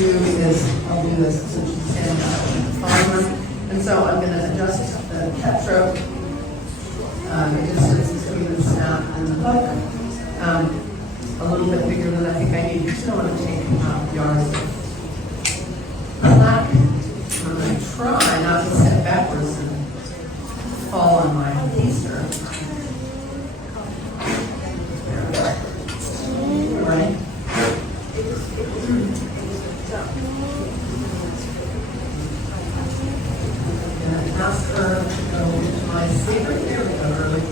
do is I'll do this so she's standing up forward. And so I'm going to adjust the catch rope. The distance between the snap and the hook. A little bit bigger than I think I need. You still want to take yards of slack. I'm going to try not to step backwards and fall on my keister. Right? And ask her to go to my favorite area early.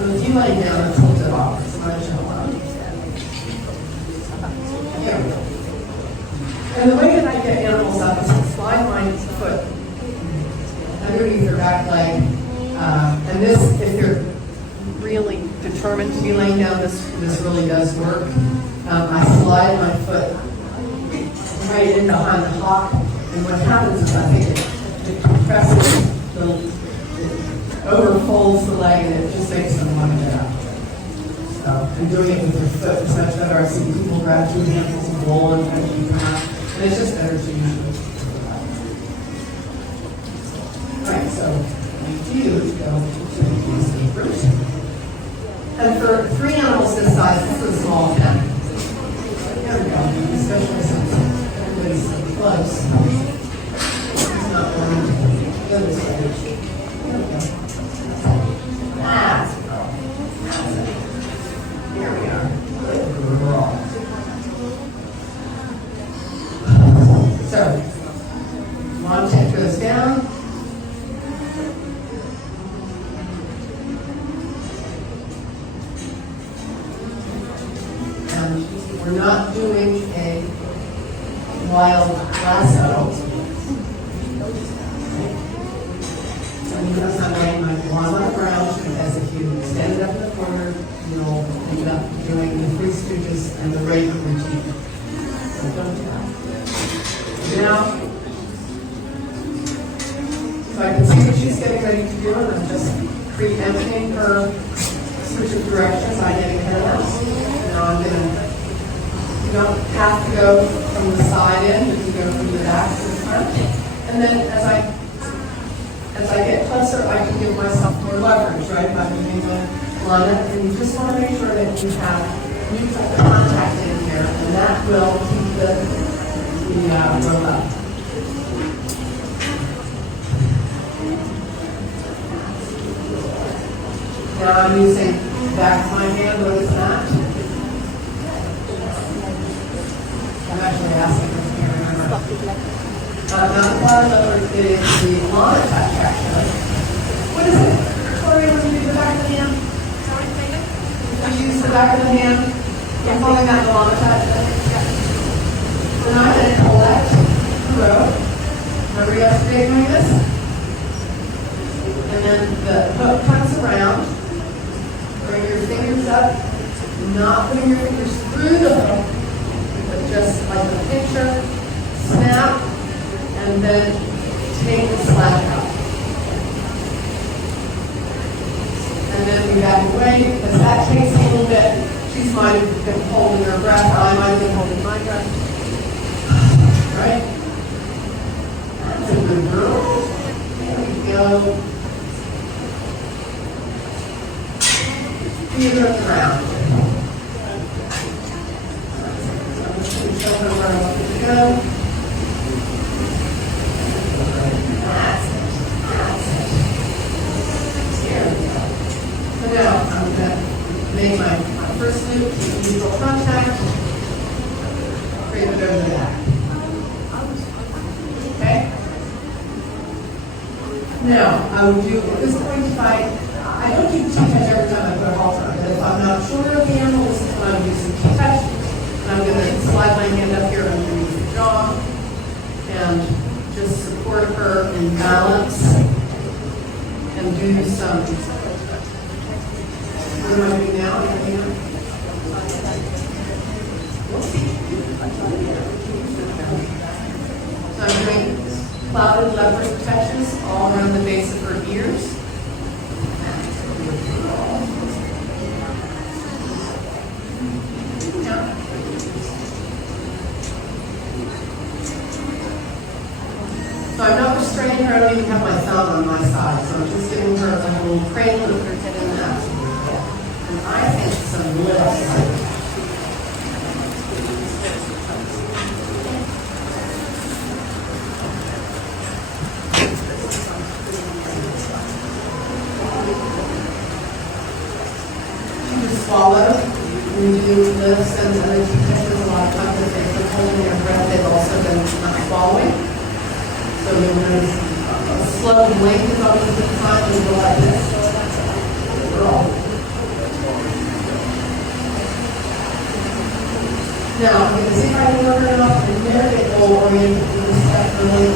If you lay down and tilt it off, it's going to show up. Here we go. And the way that I get animals up is to slide my foot underneath their back leg. And this, if they're really determined to be laying down, this really does work. I slide my foot right in behind the hock, and what happens is I think it compresses, it overfolds the leg, and it just makes them want to get up. So, and doing it with your foot is much better. I see people grab two handfuls of wool and kind of keep them up, and it's just better to use it. All right, so we do go to the sleepers. And for 3 animals this size, this is a small pen. There we go, especially since everybody's so close. It's not going to go this way. There we go. That's it. Here we are. Good girl. So, long tip goes down. We're not doing a wild lasso. So notice I'm laying my arm on the ground because if you stand it up in the corner, you'll end up doing the Three Stooges and the Raven routine. So don't do that. Now, so I can see what she's getting ready to do, and I'm just preempting her switch of directions. I'm getting ahead of us. Now I'm going to. You don't have to go from the side in, you can go from the back to the front. And then as I get closer, I can give myself more leverage, right, by moving the line up. And you just want to make sure that you have new type of contact in here, and that will keep the rope up. Now I'm using the back of my hand. Notice that. I'm actually asking if you can remember. Now, the bottom of it is the Mullacott traction. What is it? Sorry, when you do the back of the hand? You use the back of the hand. I'm calling that the Mullacott. So now I'm going to collect the rope. Remember yesterday doing this? And then the hook comes around. Bring your fingers up. Not putting your fingers through the hook. Just like a picture, snap, and then take the slack out. And then we back away, because that takes a little bit. She might have been holding her breath, or I might have been holding my breath. Right? That's a good girl. There we go. Feet are on the ground. Show her where I want you to go. That's it. That's it. Here we go. So now I'm going to make my first loop, neutral contact, bring it over the back. Okay? Now, I will do, at this point, if I don't do T-touch every time I put a halter on, but if I'm not sure of the animal, this is when I'm using T-touch. I'm going to slide my hand up here underneath the jaw and just support her in balance and do some. What am I doing now? So I'm doing clouded leopard touches all around the base of her ears. I'm not restraining her, I don't even have my thumb on my side, so I'm just giving her like a little cradle with her head in that. And I think some lifts. Swallow. When you do lifts and other techniques, a lot of times if they've been holding their breath, they've also been not swallowing. So you'll notice a slow blink is always a good sign when you go like this. Roll. Now, I'm going to see if I can work it off and there they go oriented to the step early.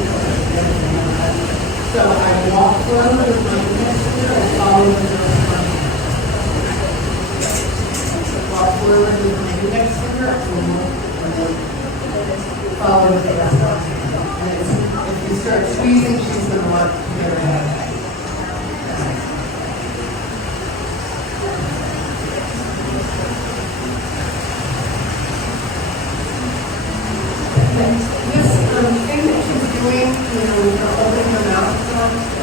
So I walk forward with my next finger and follow with the rest of my hand. Walk forward with my index finger and then follow with the rest of my hand. And if you start squeezing, she's going to want to get her head back. This thing that she's doing, with her opening her mouth,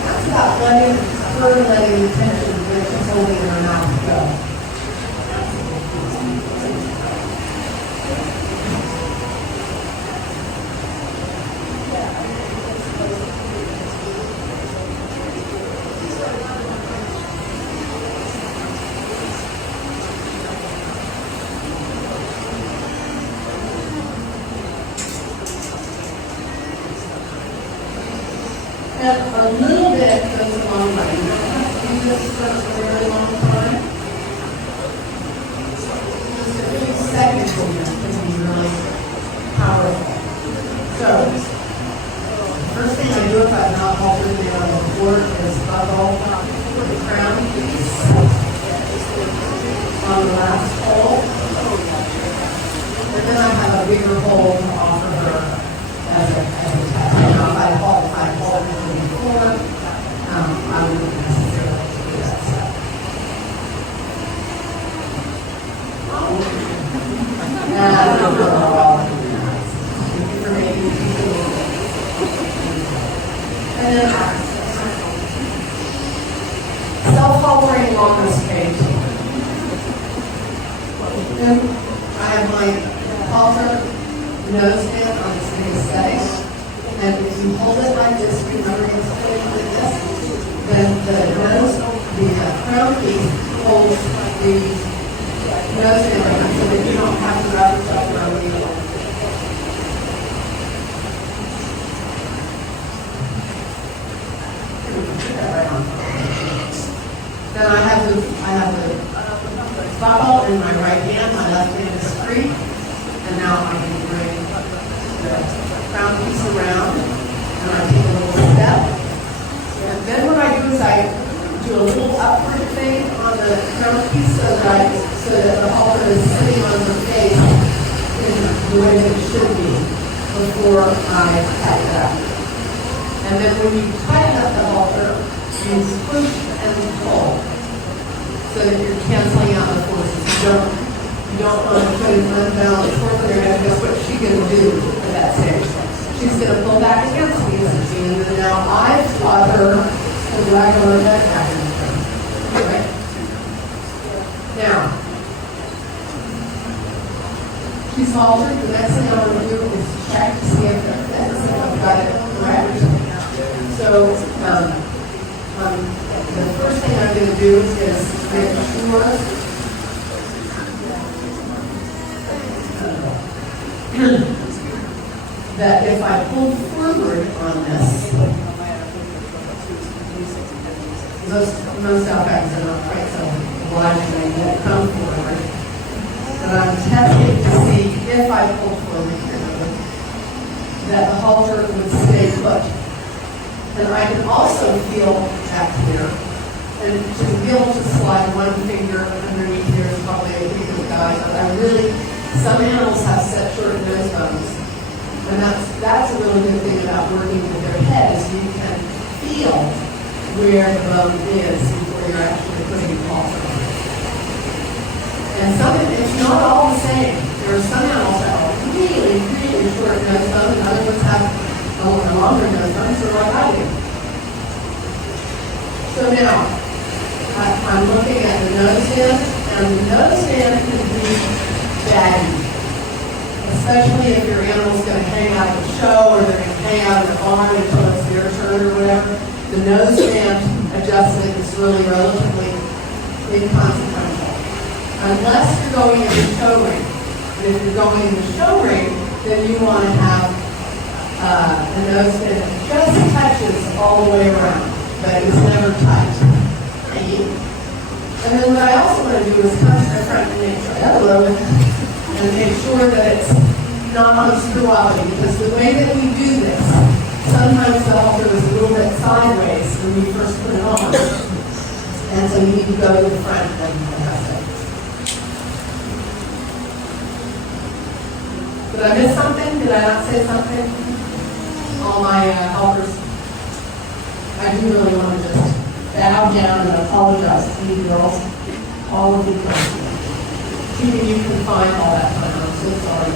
that's about letting the tension that she's holding in her mouth go. And a little bit goes a long way. You don't have to do this for a very long time. Just a few seconds can be really powerful. So, the first thing I do if I've not haltered down before is buckle the crown piece on the last hole. And then I have a bigger hole to offer her as a test. Now, if I halt before, I wouldn't necessarily do that stuff. And then self-haltering on this page. Then I have my halter nose band on this big setting. And if you hold it like this, remember it's holding like this, then the nose, the crown piece holds the nose band so that you don't have to wrap yourself around the needle. Then I have the buckle in my right hand, my left hand is free, and now I can bring the crown piece around, and I take a little step. And then what I do is I do a little upward thing on the crown piece so that the halter is sitting on the face in the way that it should be before I tighten it up. And then when you tighten up the halter, you push and pull so that you're canceling out the forces. You don't want to put an unbalanced force on your head. That's what she's going to do at that stage. She's going to pull back against me, and then now I've taught her to drag her head back in the front. Right? Now, she's haltered. The next thing I want to do is check to see if I've got it correct. So, the first thing I'm going to do is make sure that if I pull forward on this, most alpacas are not quite so obliging, they won't come forward. But I'm testing to see if I pull forward here, that the halter would stay put. And I can also feel back here, and to be able to slide one finger underneath here is probably a pretty good guide. But some animals have set short nose bones. And that's a really good thing about working with their head is you can feel where the bone is before you're actually putting the halter on it. And it's not all the same. There are some animals that are really, really short nose bones, and other ones have a longer nose bends, or like I do. So now, I'm looking at the nose bend, and the nose bend can be baggy. Especially if your animal's going to hang out at the show, or they're going to hang out in the barn until it's their turn or whatever. The nose band adjustment is really relatively inconsequential. Unless you're going in the show ring. And if you're going in the show ring, then you want to have a nose bend that just touches all the way around, but it's never tight. And then what I also want to do is come to the front and make sure, and make sure that it's not unscrewable, because the way that we do this, sometimes the halter is a little bit sideways when you first put it on. And so you need to go to the front and adjust it. Did I miss something? Did I not say something? All my halters. I do really want to just bow down and apologize to you girls. All of you. Keeping you confined all that time. I'm so sorry.